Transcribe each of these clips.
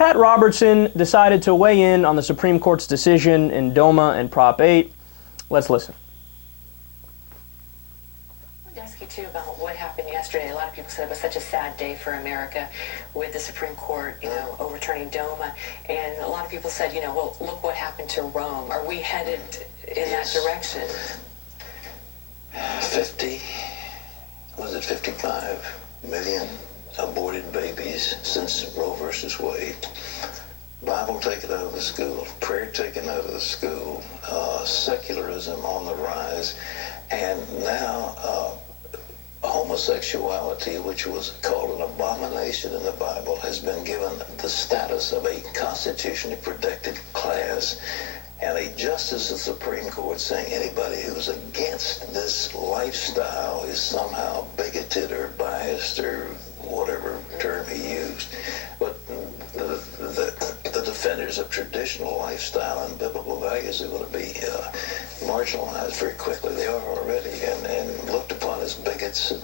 Pat Robertson decided to weigh in on the Supreme Court's decision in DOMA and Prop 8. Let's listen. I wanted to ask you, too, about what happened yesterday. A lot of people said it was such a sad day for America with the Supreme Court, overturning DOMA. And a lot of people said, well, look what happened to Rome. Are we headed in that direction? 55 million aborted babies since Roe versus Wade. Bible taken out of the school, prayer taken out of the school, secularism on the rise, and now homosexuality, which was called an abomination in the Bible, has been given the status of a constitutionally protected class. And a justice of the Supreme Court saying anybody who's against this lifestyle is somehow bigoted or biased or whatever term he used. But the defenders of traditional lifestyle and biblical values are going to be marginalized very quickly. They are already, and looked upon as bigots, and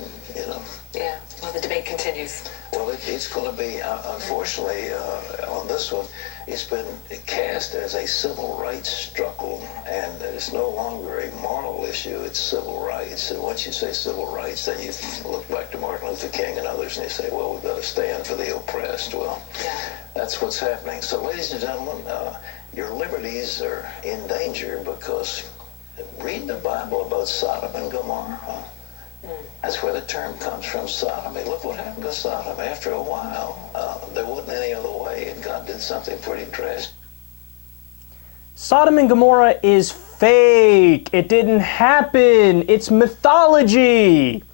Yeah, well, the debate continues. Well, it's going to be, unfortunately, on this one, it's been cast as a civil rights struggle, and it's no longer a moral issue, it's civil rights. And once you say civil rights, then you look back to Martin Luther King and others, and you say, well, we've got to stand for the oppressed. Well, that's what's happening. So, ladies and gentlemen, your liberties are in danger because read the Bible about Sodom and Gomorrah. That's where the term comes from, sodomy. Look what happened to Sodom. After a while, there wasn't any other way, and God did something pretty drastic. Sodom and Gomorrah is fake. It didn't happen. It's mythology.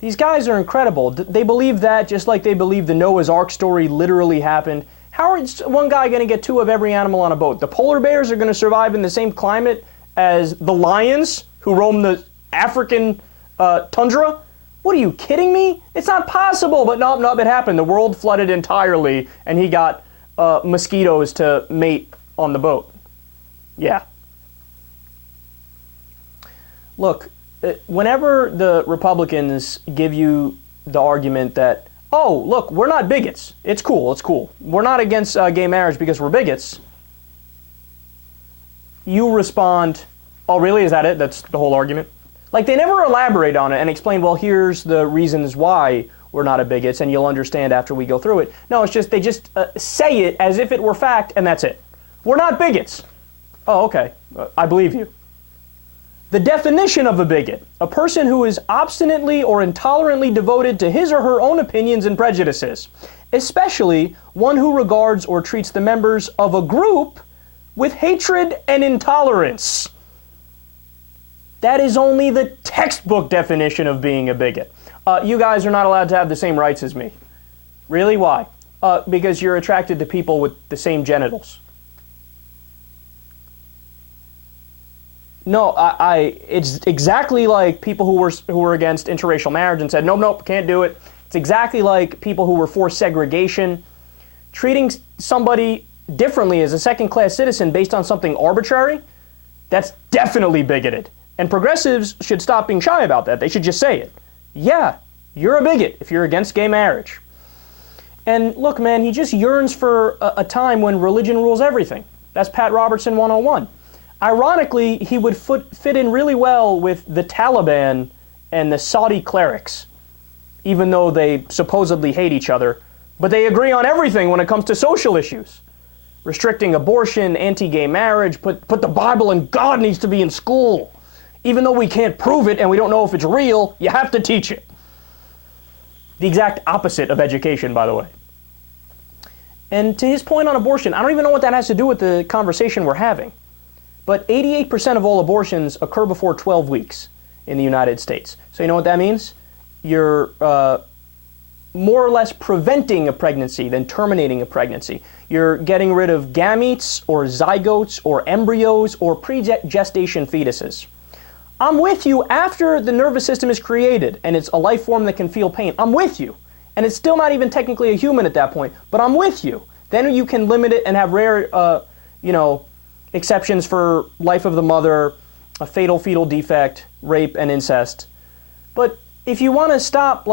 These guys are incredible. They believe that just like they believe the Noah's Ark story literally happened. How is one guy going to get two of every animal on a boat? The polar bears are going to survive in the same climate as the lions who roam the African tundra? What, are you kidding me? It's not possible. But no, it happened. The world flooded entirely, and he got mosquitoes to mate on the boat. Yeah. Look, whenever the Republicans give you the argument that, oh, look, we're not bigots. It's cool. We're not against gay marriage because we're bigots. You respond, oh, really? Is that it? That's the whole argument? Like, they never elaborate on it and explain, well, here's the reasons why we're not a bigots, and you'll understand after we go through it. No, it's just, they just say it as if it were fact, and that's it. We're not bigots. Oh, okay. I believe you. The definition of a bigot: a person who is obstinately or intolerantly devoted to his or her own opinions and prejudices, especially one who regards or treats the members of a group with hatred and intolerance. That is only the textbook definition of being a bigot. You guys are not allowed to have the same rights as me. Really? Why? Because you're attracted to people with the same genitals. No, it's exactly like people who were against interracial marriage and said, nope, can't do it. It's exactly like people who were for segregation. Treating somebody differently as a second-class citizen based on something arbitrary, that's definitely bigoted. And progressives should stop being shy about that. They should just say it. Yeah, you're a bigot if you're against gay marriage. And look, man, he just yearns for a time when religion rules everything. That's Pat Robertson 101. Ironically, he would fit in really well with the Taliban and the Saudi clerics, even though they supposedly hate each other. But they agree on everything when it comes to social issues. Restricting abortion, anti-gay marriage, put the Bible and God needs to be in school. Even though we can't prove it and we don't know if it's real, you have to teach it. The exact opposite of education, by the way. And to his point on abortion, I don't even know what that has to do with the conversation we're having. But 88% of all abortions occur before 12 weeks in the United States. So you know what that means? You're more or less preventing a pregnancy than terminating a pregnancy. You're getting rid of gametes or zygotes or embryos or pre-gestation fetuses. I'm with you after the nervous system is created and it's a life form that can feel pain. I'm with you. And it's still not even technically a human at that point, but I'm with you. Then you can limit it and have rare, exceptions for life of the mother, a fatal fetal defect, rape, and incest. But if you want to stop,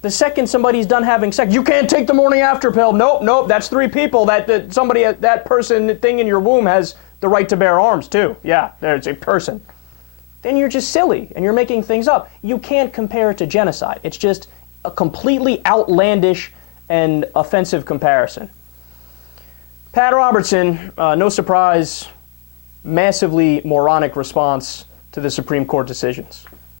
The second somebody's done having sex, you can't take the morning after pill. Nope, that's 3 people. That person, thing in your womb has the right to bear arms too. Yeah, there's a person. Then you're just silly and you're making things up. You can't compare it to genocide. It's just a completely outlandish and offensive comparison. Pat Robertson, no surprise, massively moronic response to the Supreme Court decisions.